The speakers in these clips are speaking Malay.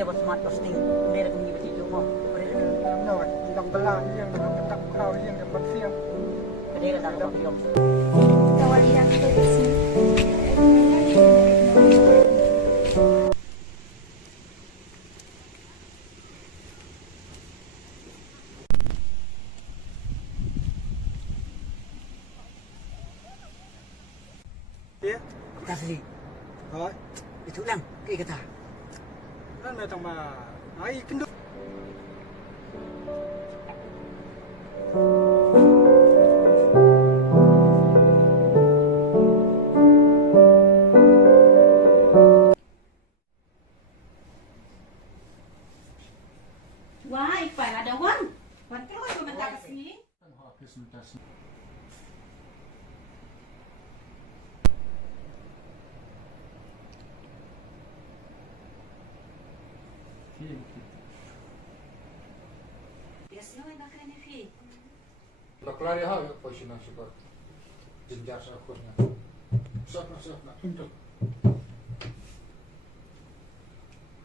dia buat smart posting. Dia nak pergi begitu mau. Rồi, đồng bờ la riêng, đồng tập khao riêng, đồng bật riêng. Dia nak tahu dia. Kawali lang ito kasi. Khasi. Rồi, Itu lang, kaya kata. nó là thằng mà nói kính đức. Wah, phải là đầu quân. Quân cái lối của mình ta xí. Biasa ay bakal ni fi. Laklari ha yok başına çıkar. Jinjar sakurnya. Sakna untuk.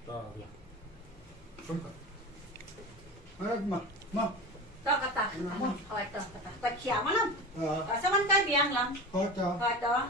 Dah ya. Sunka. Mà. Tao kata. Oi tao kata. Tak kia malam. Ờ, Saman kai biang lam. có cho. Kata.